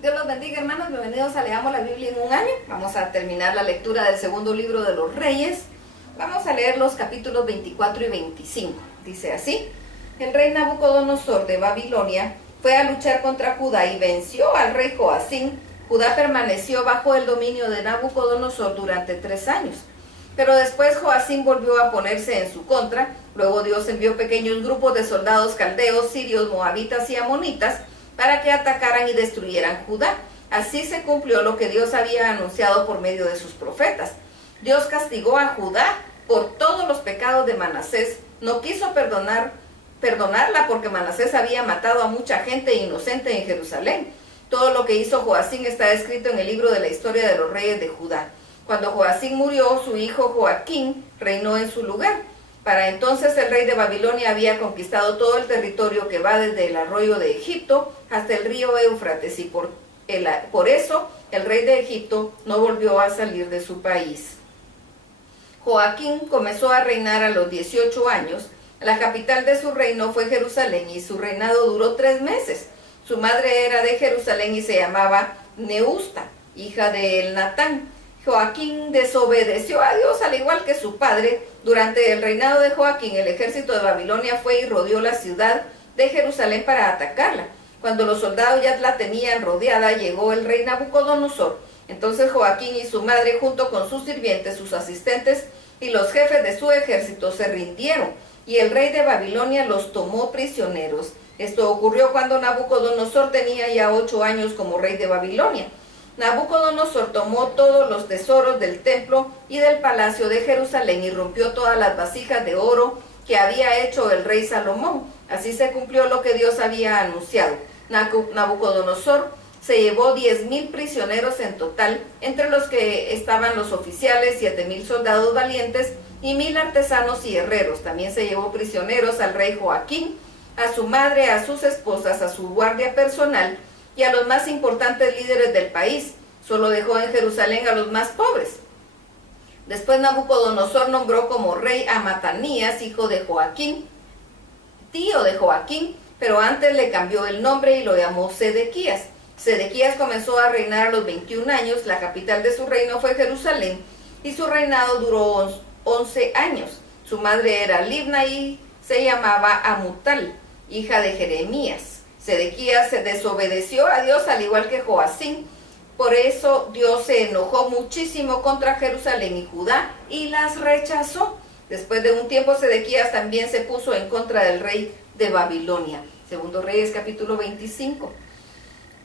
Dios los bendiga, hermanos, bienvenidos a Leamos la Biblia en un año. Vamos a terminar la lectura del segundo libro de los Reyes. Vamos a leer los capítulos 24 y 25. Dice así: el rey Nabucodonosor de Babilonia fue a luchar contra Judá y venció al rey Joacim. Judá permaneció bajo el dominio de Nabucodonosor durante 3 años. Pero después Joacim volvió a ponerse en su contra. Luego Dios envió pequeños grupos de soldados caldeos, sirios, moabitas y amonitas para que atacaran y destruyeran Judá. Así se cumplió lo que Dios había anunciado por medio de sus profetas. Dios castigó a Judá por todos los pecados de Manasés. No quiso perdonarla porque Manasés había matado a mucha gente inocente en Jerusalén. Todo lo que hizo Joacim está escrito en el libro de la historia de los reyes de Judá. Cuando Joacim murió, su hijo Joaquín reinó en su lugar. Para entonces el rey de Babilonia había conquistado todo el territorio que va desde el arroyo de Egipto hasta el río Éufrates, y por eso el rey de Egipto no volvió a salir de su país. Joaquín comenzó a reinar a los 18 años. La capital de su reino fue Jerusalén y su reinado duró 3 meses. Su madre era de Jerusalén y se llamaba Neusta, hija de Elnatán. Joaquín desobedeció a Dios al igual que su padre. Durante el reinado de Joaquín, el ejército de Babilonia fue y rodeó la ciudad de Jerusalén para atacarla. Cuando los soldados ya la tenían rodeada, llegó el rey Nabucodonosor. Entonces Joaquín y su madre, junto con sus sirvientes, sus asistentes y los jefes de su ejército, se rindieron, y el rey de Babilonia los tomó prisioneros. Esto ocurrió cuando Nabucodonosor tenía ya 8 años como rey de Babilonia. Nabucodonosor tomó todos los tesoros del templo y del palacio de Jerusalén y rompió todas las vasijas de oro que había hecho el rey Salomón. Así se cumplió lo que Dios había anunciado. Nabucodonosor se llevó 10,000 prisioneros en total, entre los que estaban los oficiales, 7,000 soldados valientes y 1,000 artesanos y herreros. También se llevó prisioneros al rey Joaquín, a su madre, a sus esposas, a su guardia personal y a los más importantes líderes del país. Solo dejó en Jerusalén a los más pobres. Después Nabucodonosor nombró como rey a Matanías, hijo de Joaquín, tío de Joaquín, pero antes le cambió el nombre y lo llamó Sedequías. Sedequías comenzó a reinar a los 21 años, la capital de su reino fue Jerusalén, y su reinado duró 11 años. Su madre era Libna y se llamaba Amutal, hija de Jeremías. Sedequías se desobedeció a Dios al igual que Joacim. Por eso Dios se enojó muchísimo contra Jerusalén y Judá y las rechazó. Después de un tiempo Sedequías también se puso en contra del rey de Babilonia. Segundo Reyes capítulo 25.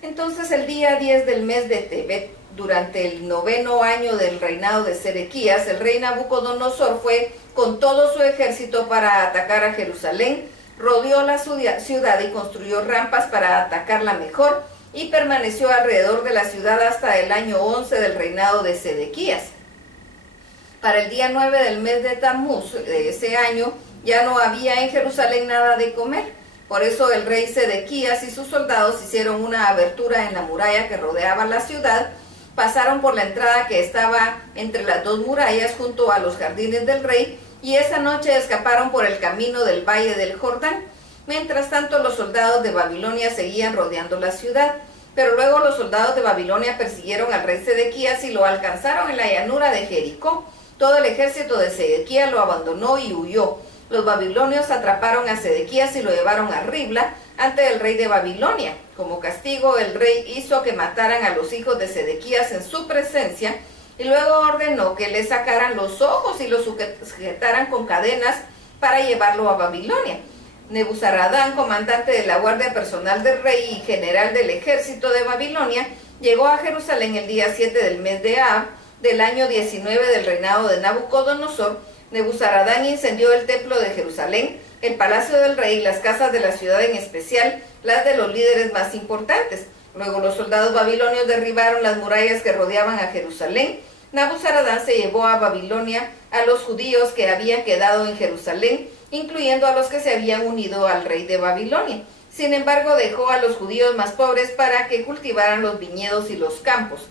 Entonces el día 10 del mes de Tebet, durante el 9º año del reinado de Sedequías, el rey Nabucodonosor fue con todo su ejército para atacar a Jerusalén. Rodeó la ciudad y construyó rampas para atacarla mejor, y permaneció alrededor de la ciudad hasta el año 11 del reinado de Sedequías. Para el día 9 del mes de Tammuz de ese año ya no había en Jerusalén nada de comer. Por eso el rey Sedequías y sus soldados hicieron una abertura en la muralla que rodeaba la ciudad, pasaron por la entrada que estaba entre las 2 murallas junto a los jardines del rey, y esa noche escaparon por el camino del valle del Jordán. Mientras tanto, los soldados de Babilonia seguían rodeando la ciudad. Pero luego los soldados de Babilonia persiguieron al rey Sedequías y lo alcanzaron en la llanura de Jericó. Todo el ejército de Sedequías lo abandonó y huyó. Los babilonios atraparon a Sedequías y lo llevaron a Ribla ante el rey de Babilonia. Como castigo, el rey hizo que mataran a los hijos de Sedequías en su presencia, y luego ordenó que le sacaran los ojos y los sujetaran con cadenas para llevarlo a Babilonia. Nebuzaradán, comandante de la guardia personal del rey y general del ejército de Babilonia, llegó a Jerusalén el día 7 del mes de Ab, del año 19 del reinado de Nabucodonosor. Nebuzaradán incendió el templo de Jerusalén, el palacio del rey y las casas de la ciudad, en especial las de los líderes más importantes. Luego los soldados babilonios derribaron las murallas que rodeaban a Jerusalén. Nabuzaradán se llevó a Babilonia a los judíos que habían quedado en Jerusalén, incluyendo a los que se habían unido al rey de Babilonia. Sin embargo, dejó a los judíos más pobres para que cultivaran los viñedos y los campos.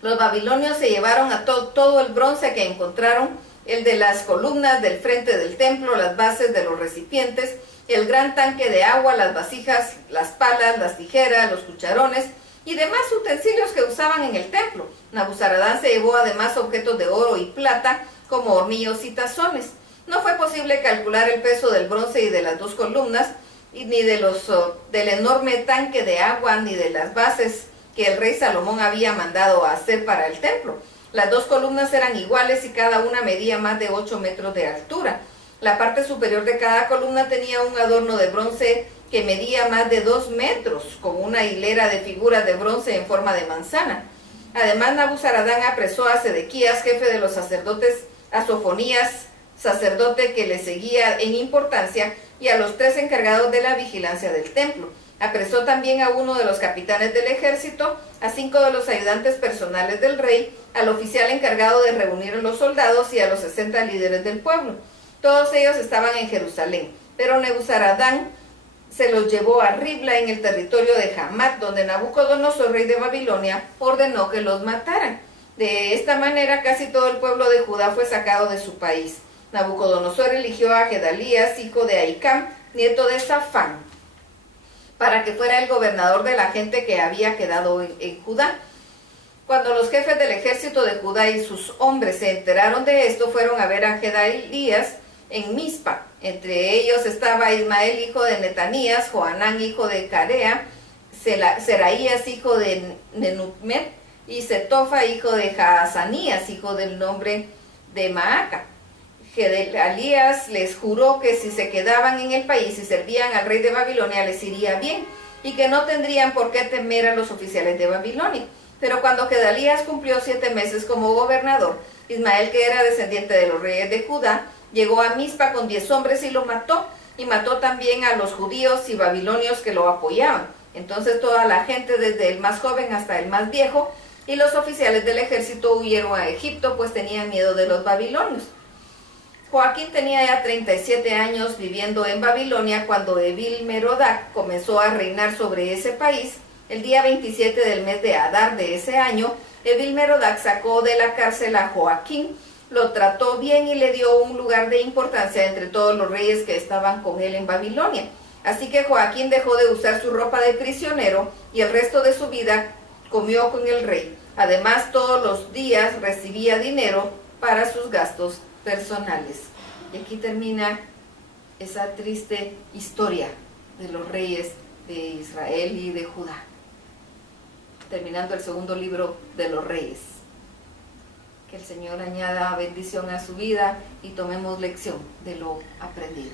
Los babilonios se llevaron a todo el bronce que encontraron, el de las columnas del frente del templo, las bases de los recipientes, el gran tanque de agua, las vasijas, las palas, las tijeras, los cucharones y demás utensilios que usaban en el templo. Nabuzaradán se llevó además objetos de oro y plata, como hornillos y tazones. No fue posible calcular el peso del bronce y de las dos columnas, ni del enorme tanque de agua, ni de las bases que el rey Salomón había mandado a hacer para el templo. Las dos columnas eran iguales y cada una medía más de 8 metros de altura. La parte superior de cada columna tenía un adorno de bronce que medía más de 2 metros, con una hilera de figuras de bronce en forma de manzana. Además, Nabuzaradán apresó a Sedequías, jefe de los sacerdotes, a Sofonías, sacerdote que le seguía en importancia, y a los 3 encargados de la vigilancia del templo. Apresó también a uno de los capitanes del ejército, a 5 de los ayudantes personales del rey, al oficial encargado de reunir a los soldados y a los 60 líderes del pueblo. Todos ellos estaban en Jerusalén, pero Nabuzaradán se los llevó a Ribla, en el territorio de Hamat, donde Nabucodonosor, rey de Babilonia, ordenó que los mataran. De esta manera casi todo el pueblo de Judá fue sacado de su país. Nabucodonosor eligió a Gedalías, hijo de Ahicam, nieto de Safán, para que fuera el gobernador de la gente que había quedado en Judá. Cuando los jefes del ejército de Judá y sus hombres se enteraron de esto, fueron a ver a Gedalías en Mizpa. Entre ellos estaba Ismael, hijo de Netanías, Johanán, hijo de Carea, Seraías, hijo de Nenutmet, y Setofa, hijo de Jaazanías, hijo del nombre de Maaca. Gedalías les juró que si se quedaban en el país y servían al rey de Babilonia les iría bien, y que no tendrían por qué temer a los oficiales de Babilonia. Pero cuando Gedalías cumplió 7 meses como gobernador, Ismael, que era descendiente de los reyes de Judá, llegó a Mizpa con 10 hombres y lo mató, y mató también a los judíos y babilonios que lo apoyaban. Entonces toda la gente, desde el más joven hasta el más viejo, y los oficiales del ejército huyeron a Egipto, pues tenían miedo de los babilonios. Joaquín tenía ya 37 años viviendo en Babilonia cuando Evil-Merodach comenzó a reinar sobre ese país. El día 27 del mes de Adar de ese año, Evil-Merodach sacó de la cárcel a Joaquín, lo trató bien y le dio un lugar de importancia entre todos los reyes que estaban con él en Babilonia. Así que Joaquín dejó de usar su ropa de prisionero y el resto de su vida comió con el rey. Además, todos los días recibía dinero para sus gastos personales. Y aquí termina esa triste historia de los reyes de Israel y de Judá, terminando el segundo libro de los reyes. Que el Señor añada bendición a su vida y tomemos lección de lo aprendido.